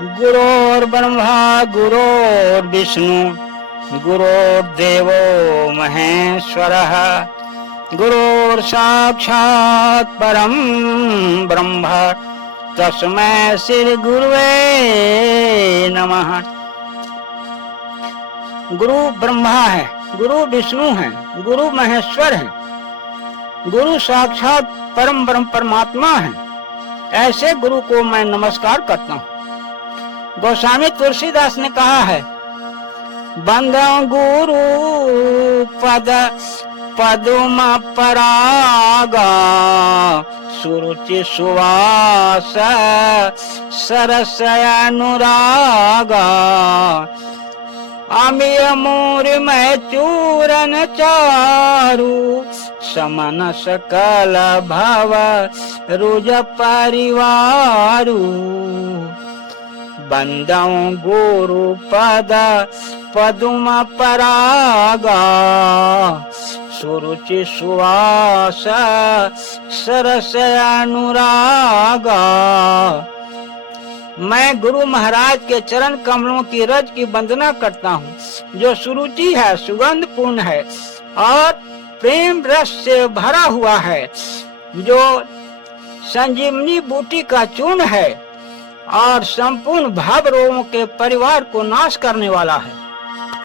गुरोर्ब्रह्मा गुरोर्विष्णु गुरोर्देवो महेश्वरः गुरोर्साक्षात् परं ब्रह्म तस्मै श्री गुरुवे नमः। गुरु ब्रह्मा है, गुरु विष्णु है, गुरु महेश्वर है, गुरु साक्षात परम ब्रह्म परमात्मा है। ऐसे गुरु को मैं नमस्कार करता हूँ। गोस्वामी तुलसीदास ने कहा है, बंदो गुरु पद पदुम परागा सुरुचि सुवास सरस अनुरागा अमिय मूर में चूरन चारु समन सकल भव रुज परिवारु बंदौ गुरु पद पदुम परागा सुरुचि सुवास सरस अनुरागा। मैं गुरु महाराज के चरण कमलों की रज की वंदना करता हूँ, जो सुरुचि है, सुगंध पूर्ण है और प्रेम रस से भरा हुआ है, जो संजीवनी बूटी का चूर्ण है और संपूर्ण भाव रोगों के परिवार को नाश करने वाला है।